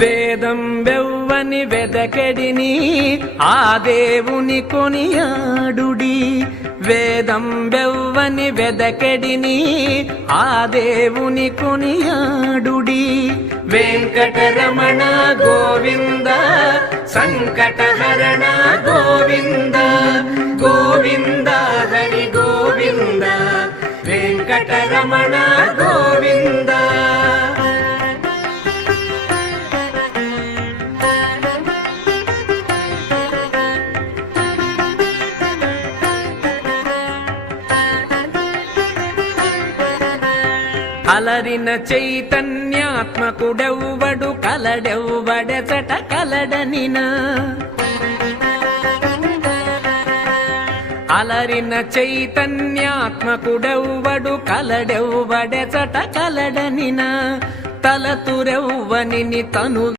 వేదం వెవ్వని వెదకెడిని ఆ దేవుని కొనియాడుడి. వేదం వెవ్వని వెదకెడిని ఆ దేవుని కొనియాడుడి. వెంకటరమణ గోవింద సంకటహరణ గోవింద గోవింద హరి గోవింద వెంకటరమణ గోవింద. అలరిన చైతన్యాత్మకుడెవ్వడు కలడెవ్వడెచట కలడనినా. అలరిన చైతన్యాత్మకుడెవ్వడు కలడెవ్వడెచట కలడనినా. తలతురెవ్వనిని తను